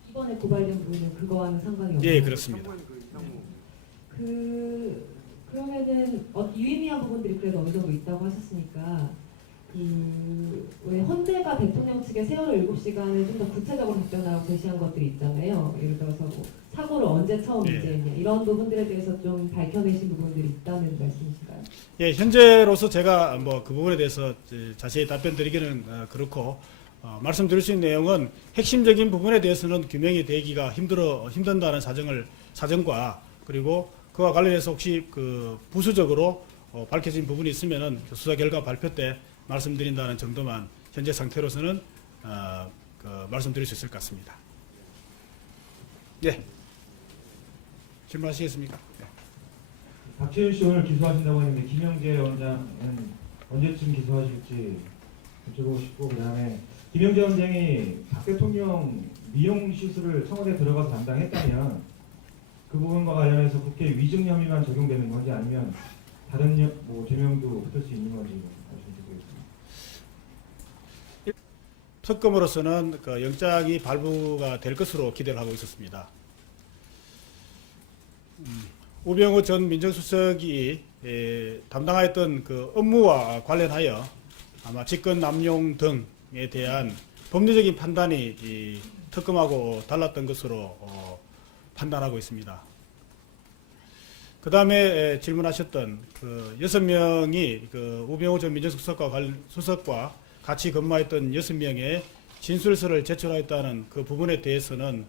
이번에 고발된 부분은 그거와는 상관이 없나요? 예, 그렇습니다. 그러면은 유의미한 부분들이 그래도 어느 정도 있다고 하셨으니까 왜 헌재가 대통령 측의 세월호 7시간을 좀 더 구체적으로 답변하라고 제시한 것들이 있잖아요. 예를 들어서 뭐 사고를 언제 처음 예. 인지했냐 이런 부분들에 대해서 좀 밝혀내신 부분들이 있다는 말씀이신가요? 예, 현재로서 제가 뭐 그 부분에 대해서 자세히 답변 드리기는 그렇고 말씀드릴 수 있는 내용은 핵심적인 부분에 대해서는 규명이 되기가 힘든다는 사정과 그리고 그와 관련해서 혹시 그 부수적으로 밝혀진 부분이 있으면은 수사 결과 발표 때 말씀드린다는 정도만 현재 상태로서는 말씀드릴 수 있을 것 같습니다. 예. 질문하시겠습니까? 예. 박지훈 씨 오늘 기소하신다고 했는데 김영재 원장은 언제쯤 기소하실지 여쭤보고 싶고, 그다음에 김영재 원장이 박 대통령 미용 시술을 청와대 들어가서 담당했다면 그 부분과 관련해서 국회 위증 혐의만 적용되는 건지 아니면 다른 죄명도 붙을 수 있는 건지 말씀 드리겠습니다. 특검으로서는 그 영장이 발부가 될 것으로 기대를 하고 있었습니다. 우병우 전 민정수석이 담당하였던 그 업무와 관련하여 아마 직권 남용 등에 대한 법리적인 판단이 특검하고 달랐던 것으로 판단하고 있습니다. 그 다음에 질문하셨던 그 6명이 그 우병우 전 민정수석과 같이 근무했던 6명의 진술서를 제출하였다는 그 부분에 대해서는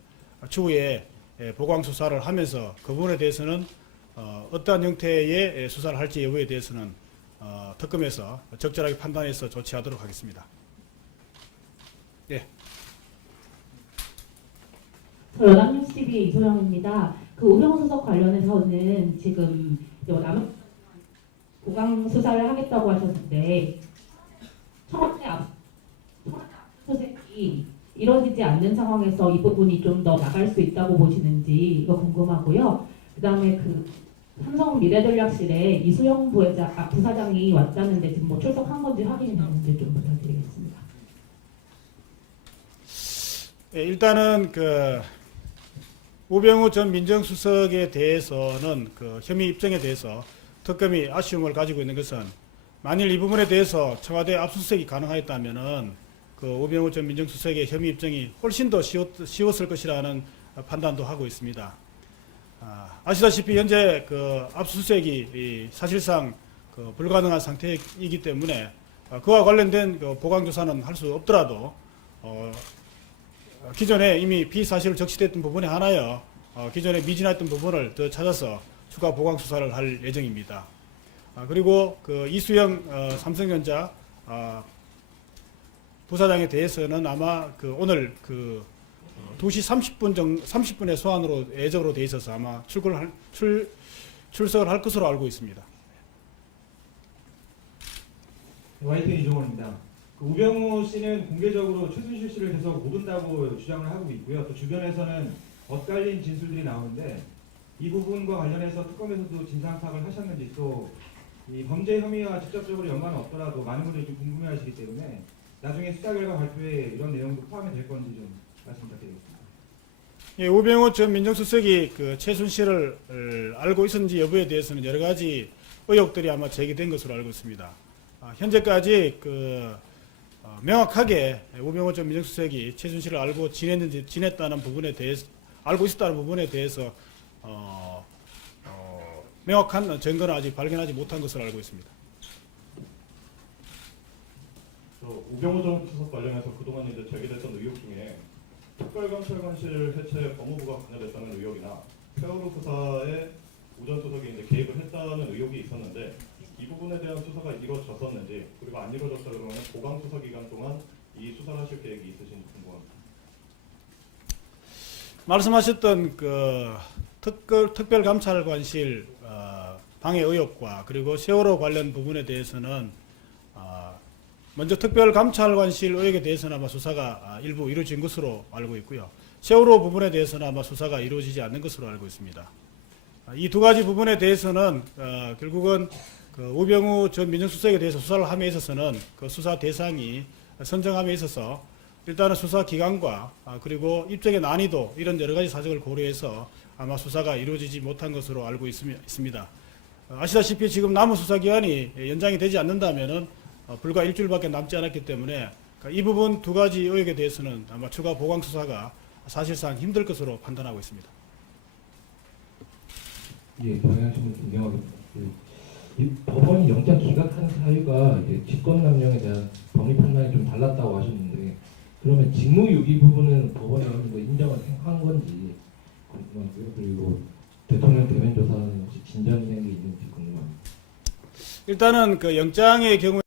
추후에 보강 수사를 하면서 그 부분에 대해서는 어떠한 형태의 수사를 할지 여부에 대해서는 특검에서 적절하게 판단해서 조치하도록 하겠습니다. 예. 연합뉴스TV의 이소영입니다. 그 우병우 수석 관련해서는 지금 남은 보강 수사를 하겠다고 하셨는데 청와대 압수수색이 이루어지지 않는 상황에서 이 부분이 좀 더 나갈 수 있다고 보시는지 이거 궁금하고요. 그다음에 그 삼성 미래전략실에 이수영 부사장이 왔다는데 지금 뭐 출석한 건지 확인이 됐는지 좀 부탁드리겠습니다. 예, 일단은 그 우병우 전 민정수석에 대해서는 그 혐의 입증에 대해서 특검이 아쉬움을 가지고 있는 것은 만일 이 부분에 대해서 청와대 압수수색이 가능하였다면은 그 우병우 전 민정수석의 혐의 입증이 훨씬 더 쉬웠을 것이라는 판단도 하고 있습니다. 아시다시피 현재 그 압수수색이 사실상 그 불가능한 상태이기 때문에 그와 관련된 그 보강 조사는 할 수 없더라도 기존에 이미 비사실로 적시됐던 부분에 한하여 기존에 미진했던 부분을 더 찾아서 추가 보강 수사를 할 예정입니다. 그리고 그 이수영 삼성전자 부사장에 대해서는 아마 그 오늘 그 2시 30분에 소환으로 예정으로 돼 있어서 아마 출석을 할 것으로 알고 있습니다. YTN 이종원입니다. 그 우병우 씨는 공개적으로 최순실 씨를 계속 모른다고 주장을 하고 있고요. 또 주변에서는 엇갈린 진술들이 나오는데 이 부분과 관련해서 특검에서도 진상 파악을 하셨는지, 또 이 범죄 혐의와 직접적으로 연관은 없더라도 많은 분들이 좀 궁금해하시기 때문에 나중에 수사 결과 발표에 이런 내용도 포함이 될 건지 좀 말씀 부탁드리겠습니다. 예, 우병우 전 민정수석이 그 최순실을 알고 있었는지 여부에 대해서는 여러 가지 의혹들이 아마 제기된 것으로 알고 있습니다. 현재까지 명확하게 우병우 전 민정수석이 최순실을 알고 지냈다는 부분에 대해서 알고 있었다는 부분에 대해서 명확한 증거는 아직 발견하지 못한 것으로 알고 있습니다. 우병우 전 수석 관련해서 그동안 이제 제기됐던 의혹 중에 특별감찰관실 해체에 법무부가 관여됐다는 의혹이나 세월호 수사에 오 전 수석이 이제 개입을 했다는 의혹이 있었는데 이 부분에 대한 수사가 이루어졌었는지 그리고 안 이루어졌다 그러면 보강 수사 기간 동안 이 수사를 하실 계획이 있으신지 궁금합니다. 말씀하셨던 특별감찰관실 방해 의혹과 그리고 세월호 관련 부분에 대해서는 먼저 특별감찰관실 의혹에 대해서는 아마 수사가 일부 이루어진 것으로 알고 있고요. 세월호 부분에 대해서는 아마 수사가 이루어지지 않는 것으로 알고 있습니다. 이 두 가지 부분에 대해서는 결국은 우병우 전 민정수석에 대해서 수사를 함에 있어서는 그 수사 대상이 선정함에 있어서 일단은 수사 기간과 그리고 입증의 난이도 이런 여러 가지 사정을 고려해서 아마 수사가 이루어지지 못한 것으로 알고 있습니다. 아시다시피 지금 남은 수사 기간이 연장이 되지 않는다면은 불과 일주일밖에 남지 않았기 때문에 이 부분 두 가지 의혹에 대해서는 아마 추가 보강 수사가 사실상 힘들 것으로 판단하고 있습니다. 예, 방향심을 존경하겠습니다. 이 법원이 영장 기각한 사유가 이제 직권남용에 대한 법리 판단이 좀 달랐다고 하셨는데 그러면 직무유기 부분은 법원이 뭐 인정을 한 건지 궁금하고요. 그리고 대통령 대면 조사는 혹시 진전된 게 있는지 궁금합니다. 일단은 그 영장의 경우